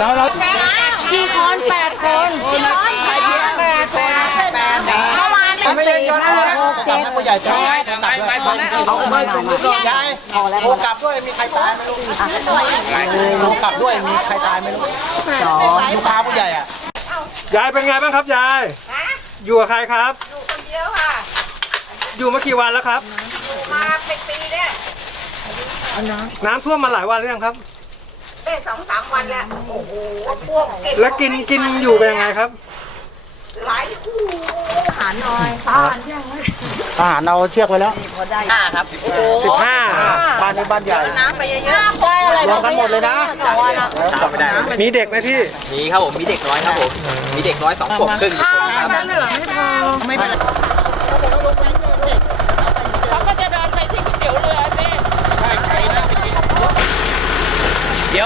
เราเรากี่คนแปดคนไม่ได้ย้อนหกเจ็ดผู้ใหญ่ใจเอาไปตรงนี้ยายโทรกลับด้วยมีใครตายไม่รู้โทรกลับด้วยมีใครตายไม่รู้สองลูกค้าผู้ใหญ่อะยายเป็นไงบ้างครับยายอยู่กับใครครับอยู่คนเดียวค่ะ อยู่มากี่วันแล้วครับมาเป็นปีเนี่ยน้ำท่วมมาหลายวันหรือยังครับ ได้สองสามวันแล้วโอ้โหพวกเก็บแล้วกินกินอยู่เป็นยังไงครับ หลายคู่ทหารเอาเชือกไว้แล้วสิบห้าบ้านนี้บ้านใหญ่น้ำไปเยอะรวมกันหมดเลยนะจำไม่ได้มีเด็กไหมพี่มีครับผมมีเด็กน้อยครับผมมีเด็กน้อยสองขวบครึ่งครับเดี๋ยวเ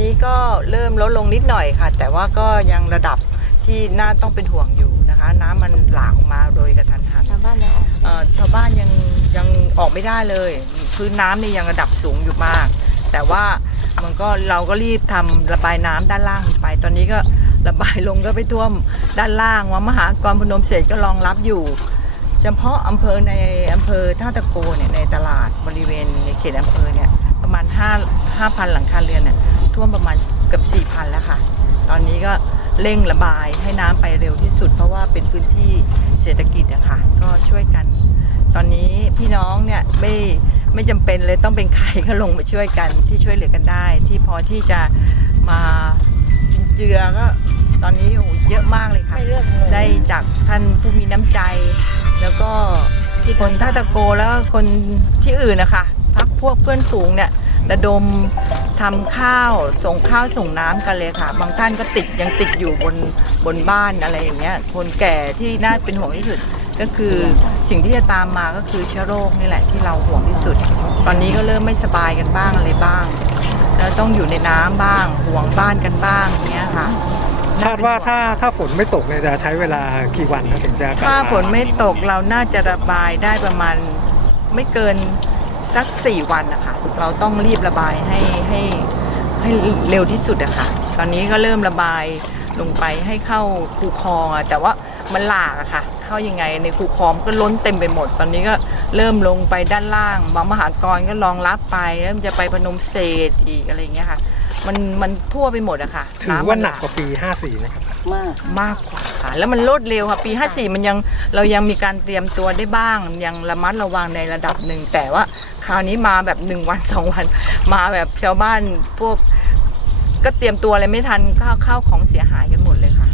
นี้ก็เริ่มลดลงนิดหน่อยค่ะ แต่ว่าก็ยังระดับที่น่าต้องเป็นห่วงอยู่นะคะ น้ำมันหลากออกมาโดยกระทันหันชาวบ้านยังออกชาวบ้านยังยังออกไม่ได้เลย พื้นน้ำนี่ยังระดับสูงอยู่มาก แต่ว่ามันก็เราก็รีบทำระบายน้ำด้านล่างไป ตอนนี้ก็ระบายลงก็ไปท่วมด้านล่างวัดมหากรพนมเสร็จก็รองรับอยู่ เฉพาะอำเภอในอำเภอท่าตะโกเนี่ยในตลาดบริเวณในเขตอำเภอเนี่ยประมาณ5 5,000 หลังคาเรือนเนี่ย ท่วมประมาณเกือบ4,000 แล้วค่ะ ตอนนี้ก็เร่งระบายให้น้ำไปเร็วที่สุด เพราะว่าเป็นพื้นที่เศรษฐกิจอะค่ะก็ช่วยกัน ตอนนี้พี่น้องเนี่ยไม่ไม่จำเป็นเลยต้องเป็นใครก็ลงมาช่วยกันที่ช่วยเหลือกันได้ ที่พอที่จะมาจุนเจือก็ตอนนี้โอ้โหเยอะมากเลยค่ะได้จากท่านผู้มีน้ำใจ แล้วก็คนท่าตะโกแล้วก็คนที่อื่นนะคะพักพวกเพื่อนฝูงเนี่ยระดม ทำข้าวส่งข้าวส่งน้ำกันเลยค่ะ บางท่านก็ติดยังติดอยู่บนบนบ้านอะไรอย่างเงี้ยคนแก่ที่น่าเป็นห่วงที่สุดก็คือสิ่งที่จะตามมาก็คือเชื้อโรคนี่แหละที่เราห่วงที่สุด ตอนนี้ก็เริ่มไม่สบายกันบ้างอะไรบ้าง แล้วต้องอยู่ในน้ำบ้างห่วงบ้านกันบ้างอย่างเงี้ยค่ะคาดว่าถ้าถ้าฝนไม่ตกเนี่ยจะใช้เวลากี่วันนะถึงจะกลับถ้ามาฝนไม่ตกเราน่าจะระบายได้ประมาณไม่เกิน สักสี่วันนะคะ เราต้องรีบระบายให้ให้ให้เร็วที่สุดอะค่ะ ตอนนี้ก็เริ่มระบายลงไปให้เข้าคูคลองอะแต่ว่ามันหลากอะค่ะ เข้ายังไงในคูคลองก็ล้นเต็มไปหมด ตอนนี้ก็เริ่มลงไปด้านล่างบางมหากรก็รองรับไปเริ่มจะไปพนมเศษอีกอะไรอย่างเงี้ยค่ะ มันมันทั่วไปหมดอะค่ะถือำว่ามัหนักลกว่าปี 54นะครับมากกว่า ค่ะแล้วมันรวดเร็วค่ะ ปี 54 มันยังเรายังมีการเตรียมตัวได้บ้าง ยังระมัดระวังในระดับหนึ่ง แต่ว่าคราวนี้มาแบบหนึ่งวันสองวัน มาแบบชาวบ้านพวกก็เตรียมตัวอะไรไม่ทันข้าวข้าวของเสียหายกันหมดเลยค่ะ